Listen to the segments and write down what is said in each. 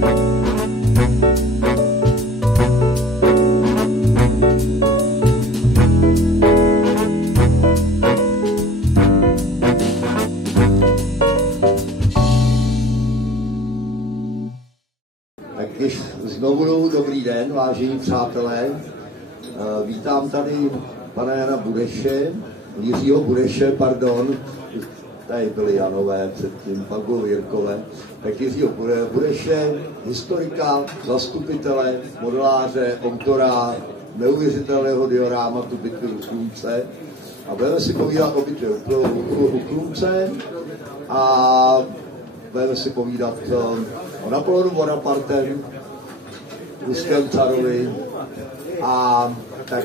Znovu dobrý den, vážení přátelé. Vítám tady pana Jana Bureše, Jiřího Bureše, pardon. Tady byli Janové předtím, pak bylo Jirkové. Tak Jiřího Bureše, historika, zastupitele, modeláře, autora neuvěřitelného diorámatu Bitvy u Chlumce. A budeme si povídat o bitvě u Chlumce a budeme si povídat o Napoleonu Bonapartem, ruském carovi. A tak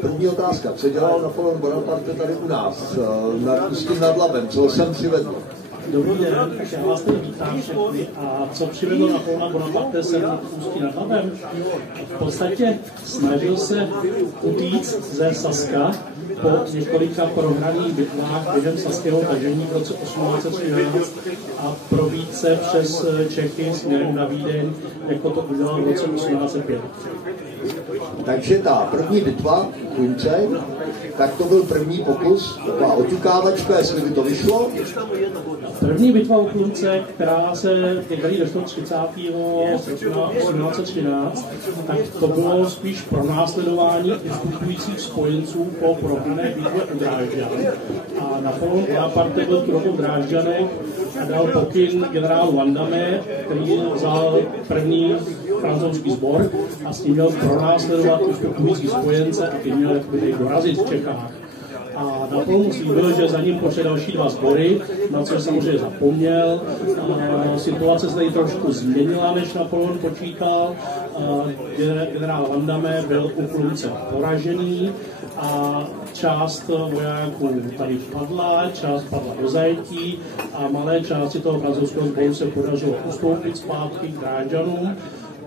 první otázka, co dělal Napoleon Bonaparte tady u nás, nad Ústím nad Labem, co jsem přivedl? Dobrý den, tak já vás tady vítám všechny. A co přivedl Napoleona Bonaparte sem nad Ústí nad Labem? V podstatě snažil se utíct ze Saska po několika prohraných bitvách během saského tažení v roce 1813 a probít se přes Čechy směrem na Vídeň, jako to udělal v roce 1805. Takže ta první bitva v Chlumce, tak to byl první pokus, taková oťukávačka, jestli by to vyšlo. První bitva u Chlumce, která se týkají došlo 30. srpna 1813, tak to bylo spíš pronásledování vystupujících spojenců po prohrané bitvě u Drážďan. A Napoleon Bonaparte byl trochu v Drážďanech a dal pokyn generálu Vandamme, který vzal první francouzský sbor a s tím měl pronásledovat vystupující spojence a tím měl dorazit v Čechách. A Napoleon slíbil, že za ním pošle další dva sbory, na co samozřejmě zapomněl. Situace se tady trošku změnila, než Napoleon počítal. Generál Vandamme byl u Chlumce poražený a část vojáků tady padla, část padla do zajetí a malé části toho francouzského sboru se podařilo ustoupit zpátky k Drážďanům.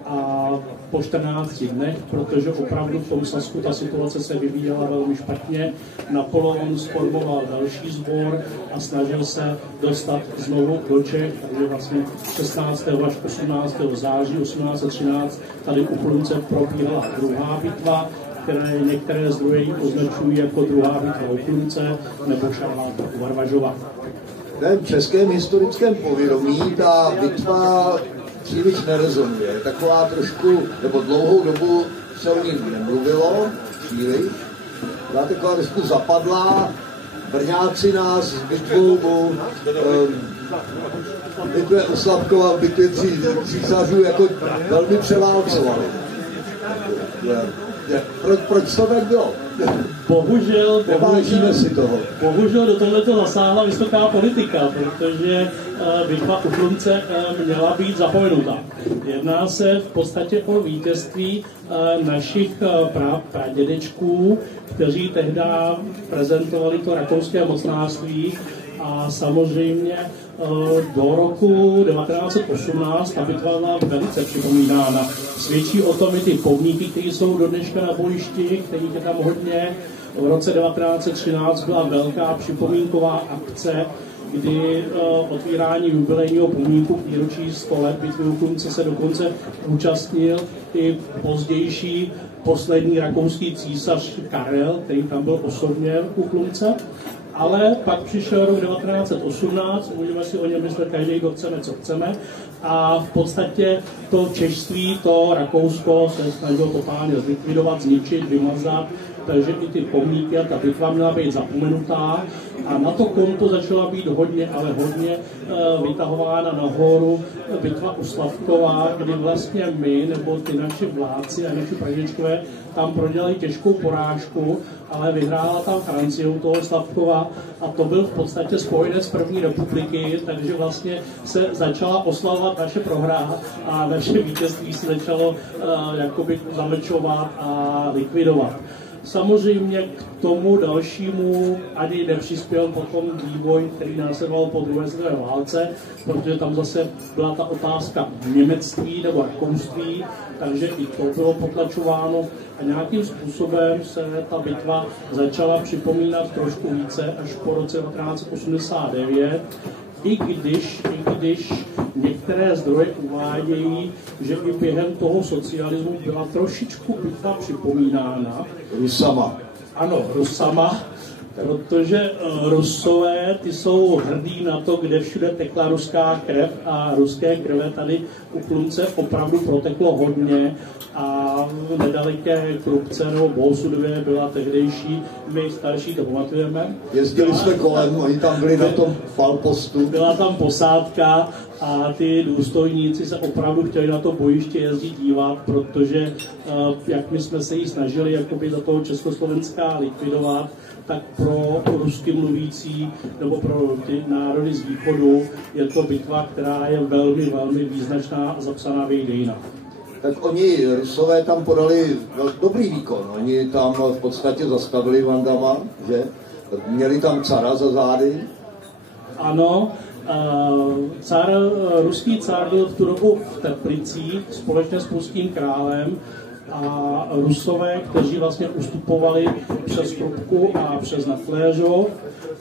A po 14 dnech, protože opravdu v tom Sasku ta situace se vyvíjela velmi špatně, Napoleon sformoval další sbor a snažil se dostat znovu do Čech, takže vlastně 16. až 18. září 1813 tady u Chlumce probíhala druhá bitva, které některé zdroje označují jako druhá bitva u Chlumce nebo šarvátka u Varvažova. V českém historickém povědomí ta bitva příliš nerezonuje. Taková trošku, nebo dlouhou dobu se o ní nemluvilo, příliš. Byla taková trošku zapadlá. Brňáci nás s bitvou bitvě u Slavkova, bitvě císařů jako velmi převálcovali. Proč to tak bylo? Bohužel do tohoto zasáhla vysoká politika, protože bitva u Chlumce měla být zapomenuta. Jedná se v podstatě o vítězství našich pradědečků, kteří tehdy prezentovali to rakouské mocnářství a samozřejmě do roku 1918 ta bitva byla velice připomínána. Svědčí o tom i ty pomníky, které jsou do dneška na bojišti, kterých je tam hodně. V roce 1913 byla velká připomínková akce, kdy otvírání jubilejního pomníku k výročí 100 let bitvy u Chlumce se dokonce účastnil i pozdější poslední rakouský císař Karel, který tam byl osobně u Chlumce. Ale pak přišel rok 1918, můžeme si o něm myslet každý, kdo chceme, co chceme. A v podstatě to češství, to Rakousko se snažilo totálně zlikvidovat, zničit, vymazat. Takže i ty pomníky a ta bitva měla být zapomenutá. A na to konto začala být hodně, ale hodně vytahována nahoru bitva u Slavkova, kdy vlastně my, nebo ty naši vládci a naši praděčkové tam prodělali těžkou porážku, ale vyhrála tam Francie u toho Slavkova a to byl v podstatě spojenec první republiky, takže vlastně se začala oslavovat naše prohra a naše vítězství se začalo jakoby zamlčovat a likvidovat. Samozřejmě k tomu dalšímu ani nepřispěl potom vývoj, který následoval po druhé světové válce, protože tam zase byla ta otázka němectví nebo rakouství, takže i to bylo potlačováno a nějakým způsobem se ta bitva začala připomínat trošku více až po roce 1989, i když některé zdroje uvádějí, že i během toho socialismu byla trošičku bitva připomínána. Rusama. Ano, Rusama, protože Rusové, ty jsou hrdí na to, kde všude tekla ruská krev a ruské krve tady u Chlumce opravdu proteklo hodně a nedaleké Krupce nebo Bohusudově byla tehdejší, my starší to pamatujeme. Jezdili jsme kolem, oni tam byli na tom falpostu. Byla tam posádka a ty důstojníci se opravdu chtěli na to bojiště jezdit dívat, protože jak my jsme se jí snažili jakoby za toho Československá likvidovat, tak pro rusky mluvící nebo pro ty národy z východu je to bitva, která je velmi, velmi význačná a zapsaná v jejich dějinách. Tak oni, Rusové, tam podali dobrý výkon. Oni tam v podstatě zastavili Vandama, že? Měli tam cara za zády. Ano, ruský cár byl v tu dobu v Teplicích společně s polským králem a Rusové, kteří vlastně ustupovali přes Krupku a přes Natléžov,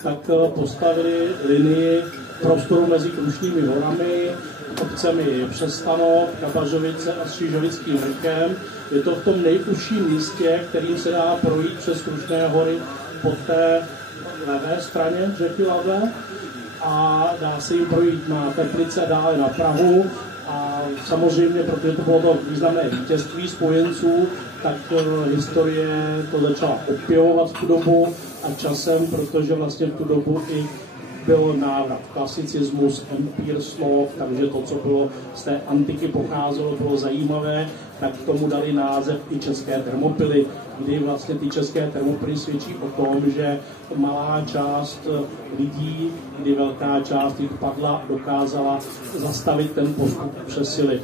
tak postavili linii prostoru mezi Krušnými horami, obcemi Přestanov, Kabařovice a Střížovickým vrchem. Je to v tom nejužším místě, kterým se dá projít přes Krušné hory po té levé straně řeky Labe a dá se jim projít na Teplice, dále na Prahu. A samozřejmě, protože to bylo to významné vítězství spojenců, tak historie to začala opěvovat v tu dobu a časem, protože vlastně v tu dobu i byl návrat klasicismus, empír slov, takže to, co bylo z té antiky pocházelo, bylo zajímavé, tak k tomu dali název i české Termopily, kdy vlastně ty české Termopily svědčí o tom, že malá část lidí, kdy velká část jich padla, dokázala zastavit ten postup přesily.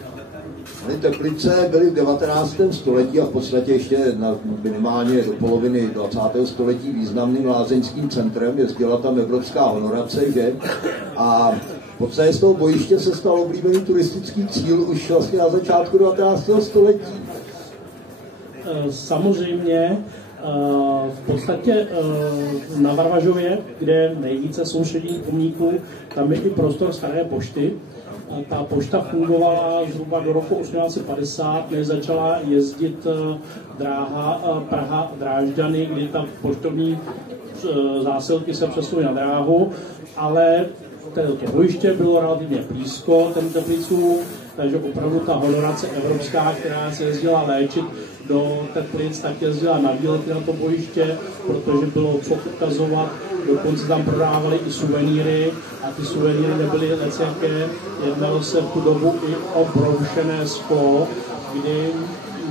Teplice byly v 19. století a v podstatě ještě minimálně do poloviny 20. století významným lázeňským centrem, jezdila tam evropská honorace, že? A v podstatě z toho bojiště se stal oblíbený turistický cíl už vlastně na začátku 19. století. Samozřejmě v podstatě na Varvažově, kde nejvíce soustředění pomníků, tam je i prostor staré pošty. Ta pošta fungovala zhruba do roku 1850, než začala jezdit dráha Praha-Drážďany, kdy ta poštovní zásilky se přesunuly na dráhu, ale to bojiště bylo relativně blízko těm Teplicům, takže opravdu ta honorace evropská, která se jezdila léčit do Teplic, tak jezdila na výlety na to bojiště, protože bylo co ukazovat. Dokonce tam prodávali i suvenýry a ty suvenýry nebyly lecjaké. Jednalo se v tu dobu i o broušené sklo, kdy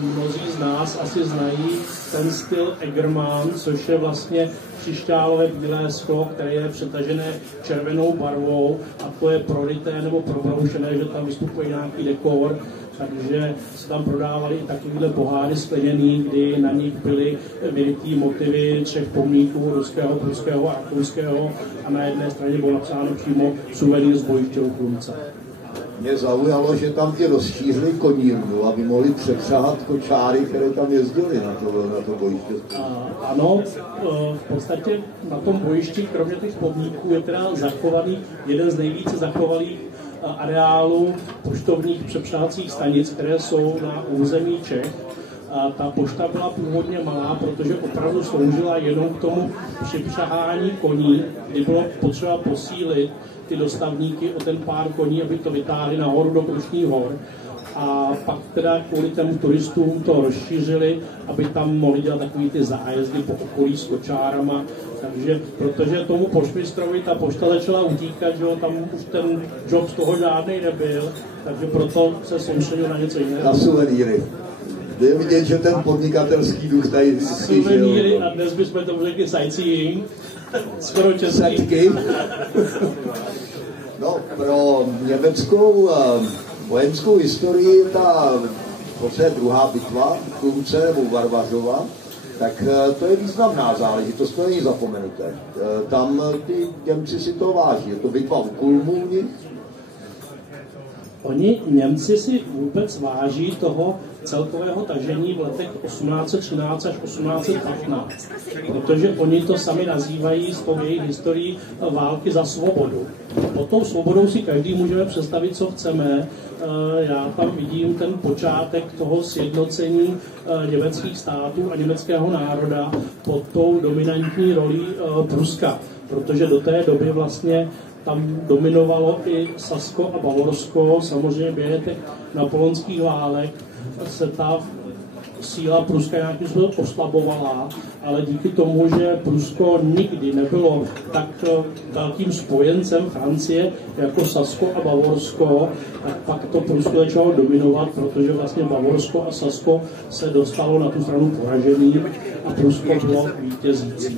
mnozí z nás asi znají ten styl Egerman, což je vlastně křišťálové bílé sklo, které je přetažené červenou barvou a to je proryté nebo probroušené, že tam vystupuje nějaký dekor. Takže se tam prodávaly i takovýhle poháry skleněný, kdy na nich byly vyrytý motivy 3 pomníků ruského, pruského a rakouského a na jedné straně bylo napsáno přímo suvenýr z bojiště u Chlumce. Mě zaujalo, že tam ti rozšířili konírnu, aby mohli přepřáhat kočáry, které tam jezdili na to bojiště. Ano, v podstatě na tom bojišti, kromě těch pomníků, je teda zachovaný jeden z nejvíce zachovaných areálů poštovních přepřáhacích stanic, které jsou na území Čech. A ta pošta byla původně malá, protože opravdu sloužila jenom k tomu připřahání koní, kdy bylo potřeba posílit ty dostavníky o ten pár koní, aby to vytáhli nahoru do Krušných hor. A pak teda kvůli těm turistům to rozšířili, aby tam mohli dělat takový ty zájezdy po okolí s kočárama. Takže, protože tomu poštmistrovi ta pošta začala utíkat, že tam už ten job z toho žádnej nebyl, takže proto se soustředil na něco jiného. Na suvenýry. Je vidět, že ten podnikatelský duch tady suvenýry a dnes bychom to řekli sightseeing, skoro český. No, pro německou vojenskou historii ta druhá bitva v Chlumce nebo Varvařova, tak to je významná záležitost, to není zapomenuté. Tam ty Němci si to váží. Je to bitva u Kulmu u nich. Oni Němci si vůbec váží toho celkového tažení v letech 1813 až 1815, protože oni to sami nazývají s tou jejich historií války za svobodu. Pod tou svobodou si každý můžeme představit, co chceme. Já tam vidím ten počátek toho sjednocení německých států a německého národa pod tou dominantní rolí Pruska, protože do té doby vlastně tam dominovalo i Sasko a Bavorsko, samozřejmě během těch napoleonských válek se ta síla Pruska nějakým způsobem oslabovala, ale díky tomu, že Prusko nikdy nebylo tak velkým spojencem Francie jako Sasko a Bavorsko, tak pak to Prusko začalo dominovat, protože vlastně Bavorsko a Sasko se dostalo na tu stranu poražený a Prusko bylo vítězící.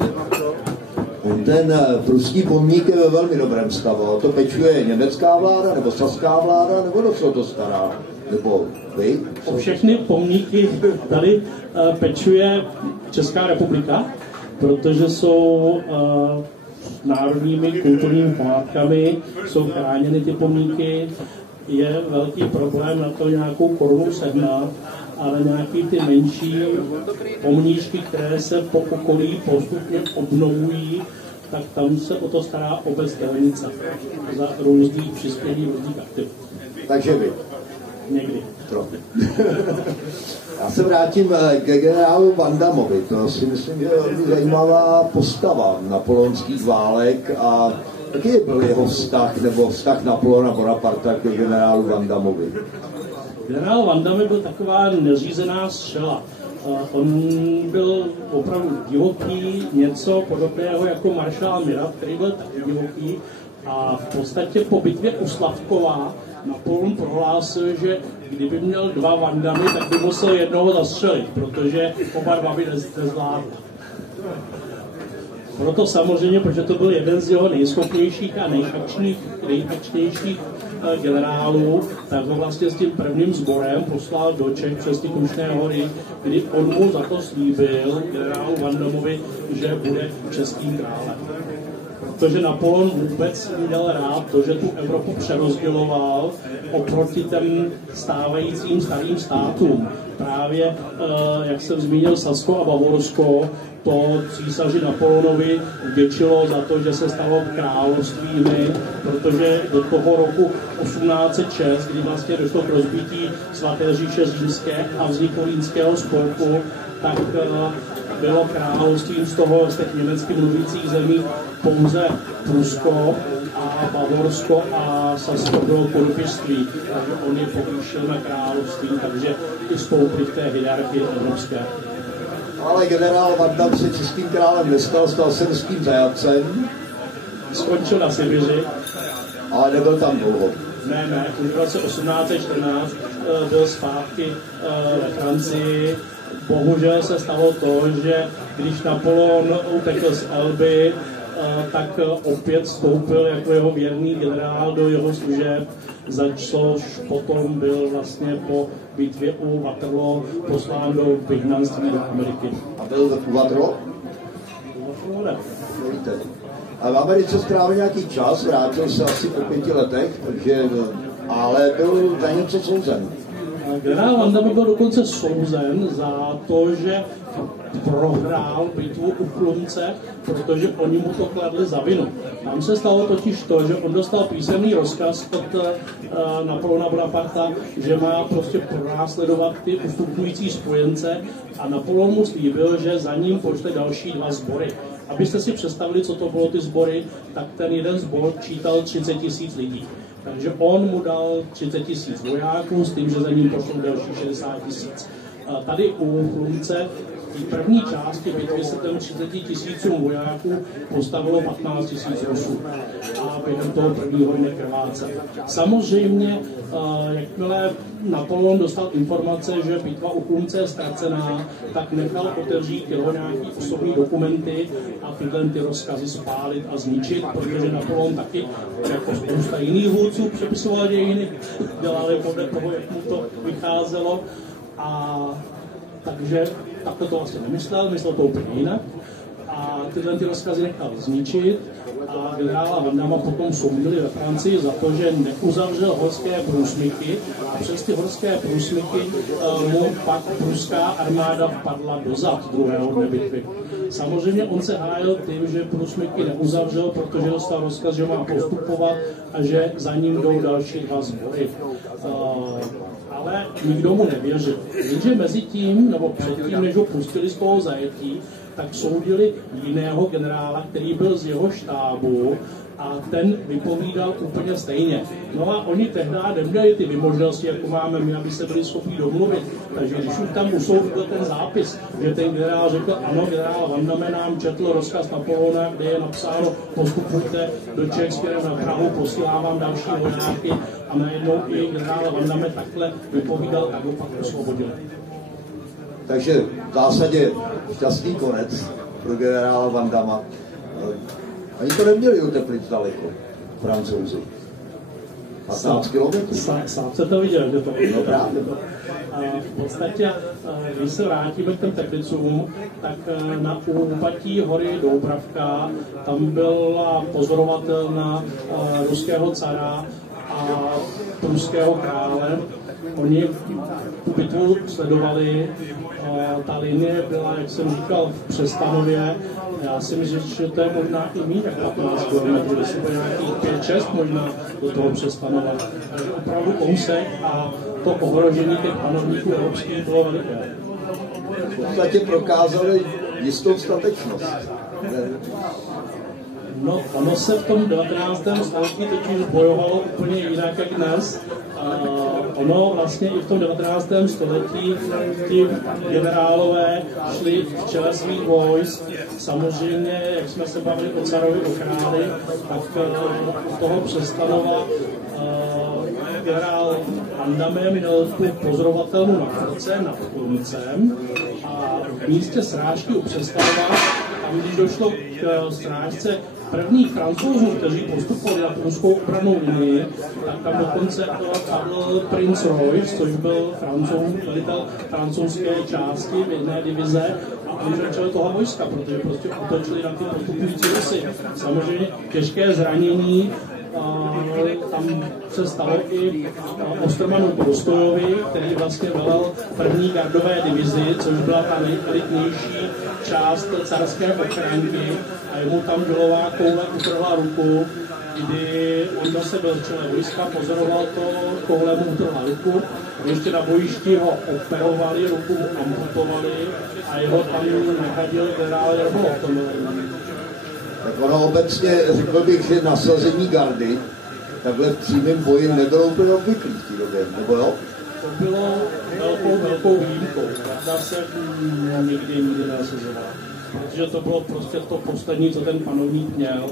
Ten pruský pomník je ve velmi dobrém stavu. To pečuje německá vláda, nebo saská vláda, nebo do co to stará? Nebo vy? O všechny pomníky tady pečuje Česká republika, protože jsou národními kulturními památkami, jsou chráněny ty pomníky. Je velký problém na to nějakou korunu sehnat, ale nějaký ty menší pomníčky, které se po okolí postupně obnovují, tak tam se o to stará obec Delenice za různých přispění různých aktivit. Takže vy. Někdy. Já se vrátím k generálu Vandamovi. To si myslím, že je velmi zajímavá postava napoleonských válek a jaký byl jeho vztah, nebo vztah Napoleona Bonaparta k generálu Vandamovi? Generál Vandamme byl taková neřízená střela. On byl opravdu divoký, něco podobného jako maršál Murat, který byl taky divoký. A v podstatě po bitvě u Slavkova Napoleon prohlásil, že kdyby měl dva Vandamme, tak by musel jednoho zastřelit, protože oba dva by nezvládl. Proto samozřejmě, protože to byl jeden z jeho nejschopnějších a nejakčnějších generálů, tak ho vlastně s tím prvním sborem poslal do Čech přes ty Krušné hory, kdy on mu za to slíbil generálu Vandamovi, že bude českým králem. Protože Napoleon vůbec měl rád to, že tu Evropu přerozděloval oproti těm stávajícím starým státům. Právě, jak jsem zmínil, Sasko a Bavorsko, to císaři Napoleonovi vděčilo za to, že se stalo královstvími, protože do toho roku 1806, kdy vlastně došlo k rozbití svaté říše římské a vzniku Línského spolku, tak bylo královstvím z těch německy mluvících zemí pouze Prusko a Bavorsko a Sasko bylo podopěství, takže on je povýšil na království, takže i stoupili v té hierarchii evropské. Ale generál Vandam se českým králem nestal, stal se ruským zajatcem. Skončil na Sibiři. Ale nebyl tam dlouho. Ne, v roce 1814 byl zpátky ve Francii. Bohužel se stalo to, že když Napoleon utekl z Elby, tak opět vstoupil jako jeho věrný generál do jeho služeb, za což potom byl vlastně po bitvě u Waterloo poslán do vyhnanství do Ameriky. A byl u Waterloo? Ne. Nevíte. A v Americe strávil nějaký čas, vrátil se asi po 5 letech, takže, ale byl za něco souzen. Generál Vandamme byl dokonce souzen za to, že prohrál bitvu u Chlumce, protože oni mu to kladli za vinu. Tam se stalo totiž to, že on dostal písemný rozkaz od Napoleona Bonaparta, že má prostě pronásledovat ty ustupující spojence a Napoleon mu slíbil, že za ním pošle další 2 sbory. Abyste si představili, co to bylo ty sbory, tak ten jeden sbor čítal 30 000 lidí. Takže on mu dal 30 000 vojáků s tím, že za ním pošlo další 60 000. Tady u Chlumce v první části bitvy se ten 30 000 vojáků postavilo 15 000 Rusů a během toho prvního dne krváce. Samozřejmě, jakmile Napoleon dostal informace, že bitva u Chlumce je ztracená, tak nechal otevřít jeho nějaký osobní dokumenty a tyhle ty rozkazy spálit a zničit, protože Napoleon taky, jako spousta jiných vůdců, přepisoval dějiny, dělali podle toho, jak mu to vycházelo. A takže takto to vlastně nemyslel, myslel to úplně jinak. a tyhle rozkazy nechal zničit a generála Vandama potom soudili ve Francii za to, že neuzavřel horské průsmyky a přes ty horské průsmyky mu pak pruská armáda vpadla do zad druhého dne bitvy. Samozřejmě on se hájil tím, že průsmyky neuzavřel, protože dostal rozkaz, že má postupovat a že za ním jdou další dva sbory. Ale nikdo mu nevěřil. Jenže mezi tím, nebo předtím, než ho pustili z toho zajetí, tak soudili jiného generála, který byl z jeho štábu a ten vypovídal úplně stejně. No a oni tehdy neměli ty vymožnosti, jako máme my, aby se byli schopni domluvit. Takže když už tam u soudu byl ten zápis, že ten generál řekl, ano, generál Vandame nám četl rozkaz Napoleona, kde je napsáno, postupujte do Čech směrem na Prahu, posílám vám další vojáky a najednou i generál Vandame takhle vypovídal, tak ho pak osvobodili. Takže v zásadě šťastný konec pro generála Vandama. Ani to neměli u Teplic daleko, Francouzi. 15 kilometrů. Sám se to viděl, že to no právě. V podstatě, když se vrátíme k těm Teplicům, tak na úpatí hory Doubravka tam byla pozorovatelna ruského cara a pruského krále. Oni tu bitvu sledovali, ta linie byla, jak jsem říkal, v Přestanově. Já si myslím, že to je možná i méně jak 15 km, jestli bude nějakých 5-6 možná do toho Přestanova. Takže opravdu kousek a to ohrožení těch panovníků evropských bylo veliké. V podstatě prokázali jistou statečnost. No, ono se v tom 19. století totiž bojovalo úplně jinak jak dnes. Ono vlastně i v tom 19. století ti generálové šli v čele svých vojsk. Samozřejmě, jak jsme se bavili o carovi, o králi, tak toho Přestanova generál Vandame měl tu pozorovatelnu na Krce nad Kluncem a v místě srážky u Přestanova, tam když došlo k srážce prvních Francouzů, kteří postupovali na pruskou obranou linii, tak tam dokonce padl princ Royce, což byl velitel francouzské části v jedné divize a on začal toho vojska, protože prostě útočili na ty postupující Rusy. Samozřejmě těžké zranění, tam se stalo i Ostermanu Prostojovi, který vlastně velel první gardové divizi, což byla ta nejelitnější část carské ochránky a jemu tam dělová koule utrhla ruku, kdy on zase byl v čele vojska, pozoroval to, koule mu utrhla ruku, ještě na bojišti ho operovali, ruku mu amputovali a jeho tam nahradil generál Jarmolov. Tak ono obecně, řekl bych, že nasazení gardy takhle v přímém boji nebylo úplně obvyklý v té době, nebo jo? To bylo velkou výjimkou. Garda se nikdy nenasazovala. Protože to bylo prostě to poslední, co ten panovník měl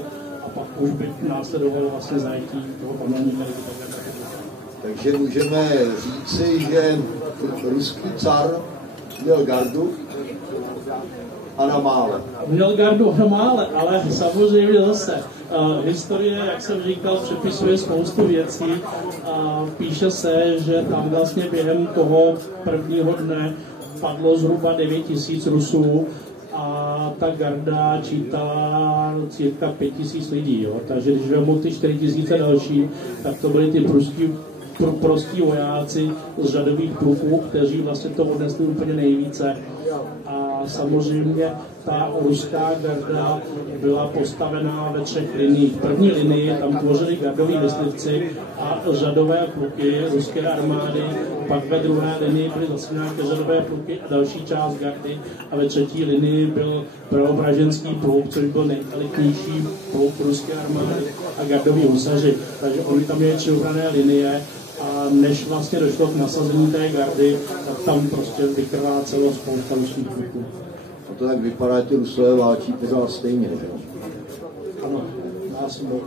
a pak už by následovalo vlastně zajetí toho panovníka. Takže můžeme říci, že ruský car měl gardu a na mále. Měl gardu na mále, ale samozřejmě zase historie, jak jsem říkal, přepisuje spoustu věcí. Píše se, že tam vlastně během toho prvního dne padlo zhruba 9 000 Rusů a ta garda čítala cirka 5 000 lidí. Jo? Takže když vemu ty 4 000 další, tak to byly ty prostí vojáci z řadových pluků, kteří vlastně to odnesli úplně nejvíce. A samozřejmě ta ruská garda byla postavená ve 3 liniích. První linii tam tvořili gardoví myslivci a řadové pluky ruské armády, pak ve druhé linii byly zase nějaké řadové pluky a další část gardy a ve 3. linii byl Preobraženský pluk, což byl nejelitnější pluk ruské armády a gardoví husaři. Takže oni tam měli 3 obranné linie a než vlastně došlo k nasazení té gardy, tak tam prostě vykrvácelo spousta ruských pluků. A to tak vypadá, že Rusové válčí pořád stejně, že? Ano, násilně.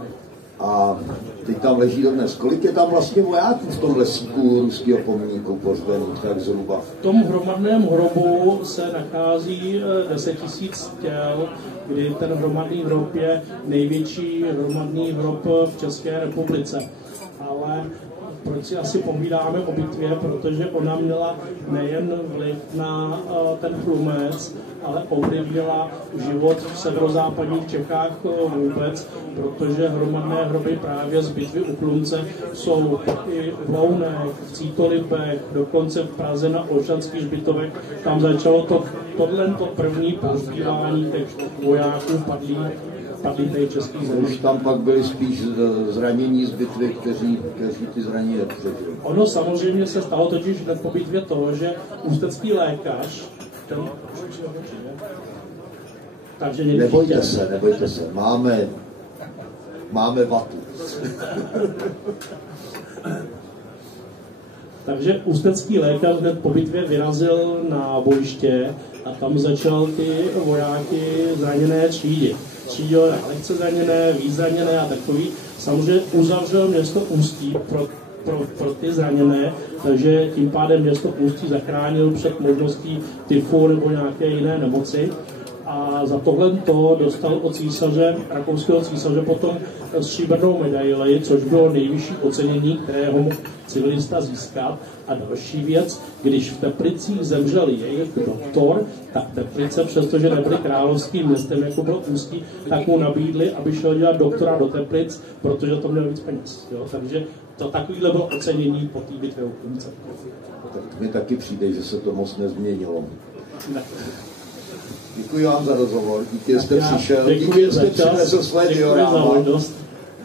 A teď tam leží dodnes. Kolik je tam vlastně vojáků v tom lesíku ruského pomníku pohřbených, tak zhruba? V tom hromadném hrobu se nachází 10 000 těl, kdy ten hromadný hrob je největší hromadný hrob v České republice. Ale v proč si asi povídáme o bitvě, protože ona měla nejen vliv na ten Chlumec, ale ovlivnila život v severozápadních Čechách vůbec, protože hromadné hroby právě z bitvy u Chlumce jsou i v Lounech, v Cítolibech, dokonce v Praze na Olšanských hřbitovech. Tam začalo tohle první pohřbívání těch vojáků padlých těch českých zemí. Už tam pak byli spíš zranění z bitvy, kteří ty zranění nepřežili. Ono samozřejmě se stalo totiž hned po bitvě toho, že ústecký lékař, takže nebojte se, máme vatu. Takže ústecký lékař hned po bitvě vyrazil na bojiště a tam začal ty vojáky zraněné třídit. Třídil lehce zraněné, víc zraněné a takový. Samozřejmě uzavřel město Ústí pro ty zraněné, takže tím pádem město Ústí zachránil před možností tyfu nebo nějaké jiné nemoci. A za tohle to dostal od císaře, rakouského císaře potom stříbrnou medaili, což bylo nejvyšší ocenění, které ho mohl civilista získat. A další věc, když v Teplicích zemřel jejich doktor, tak Teplice, přestože nebyly královským městem, jako bylo Ústí, tak mu nabídli, aby šel dělat doktora do Teplic, protože to měl víc peněz. Jo? Takže to takovýhle bylo ocenění po té bitvě u Chlumce. Tak mi taky přijde, že se to moc nezměnilo. Ne. Děkuji vám za rozhovor, díky, že jste přišel, díky, že jste přinesl svoje dioráma.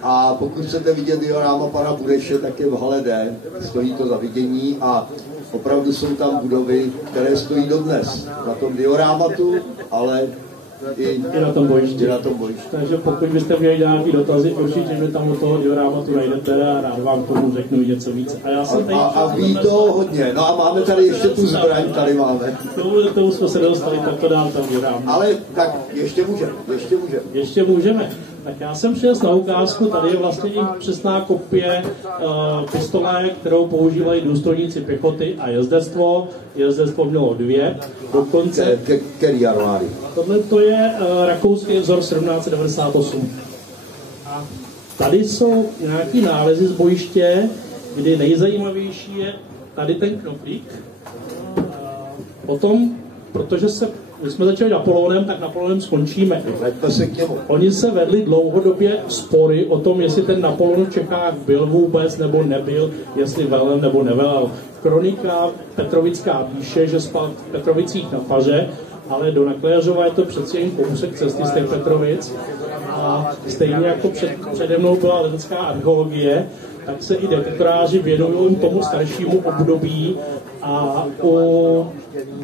A pokud chcete vidět dioráma pana Bureše, tak je v hale D, stojí to za vidění a opravdu jsou tam budovy, které stojí dodnes na tom diorámatu, ale i na tom bojišti. bojišti. Takže pokud byste měli nějaký dotazy, určitě že tam u toho diorámatu najdete a rád vám k tomu řeknu něco více. A ví to hodně. No a máme tady ještě tu zbraň, tady máme. K tomu jsme se dostali, tak to dám tam diorámu. Ale tak ještě můžeme. Tak já jsem přinesl na ukázku, tady je vlastně i přesná kopie pistole, kterou používají důstojníci pěchoty a jezdectvo. Jezdectvo mělo 2, dokonce... Který armády? Tohle to je rakouský vzor 1798. A tady jsou nějaký nálezy z bojiště, kdy nejzajímavější je tady ten knoflík. Potom, protože my jsme začali Napoleonem, tak Napoleonem skončíme. Oni se vedli dlouhodobě spory o tom, jestli ten Napoleon v Čechách byl vůbec nebo nebyl, jestli velel nebo nevelel. Kronika Petrovická píše, že spal v Petrovicích na faře, ale do Nakléřova je to přeci jen kousek cesty z těch Petrovic. A stejně jako přede mnou byla letecká archeologie, tak se i detektoráři věnují tomu staršímu období a u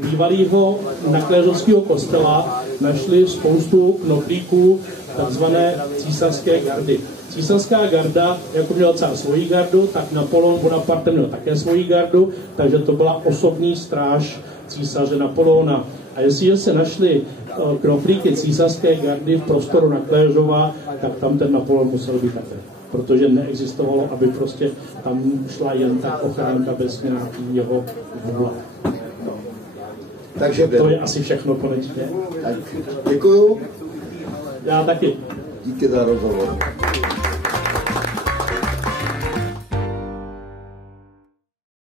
bývalého nakléřovského kostela našli spoustu knoflíků takzvané císařské gardy. Císařská garda, jako měl cár svoji gardu, tak Napoleon Bonaparte měl také svoji gardu, takže to byla osobní stráž císaře Napoleona. A jestliže se našli knoflíky císařské gardy v prostoru Nakléřova, tak tam ten Napoleon musel být také. Protože neexistovalo, aby prostě tam šla jen tak ochránka bez nějaký jeho vůle. Takže to je asi všechno konečně. Děkuju. Já taky. Díky za rozhovor.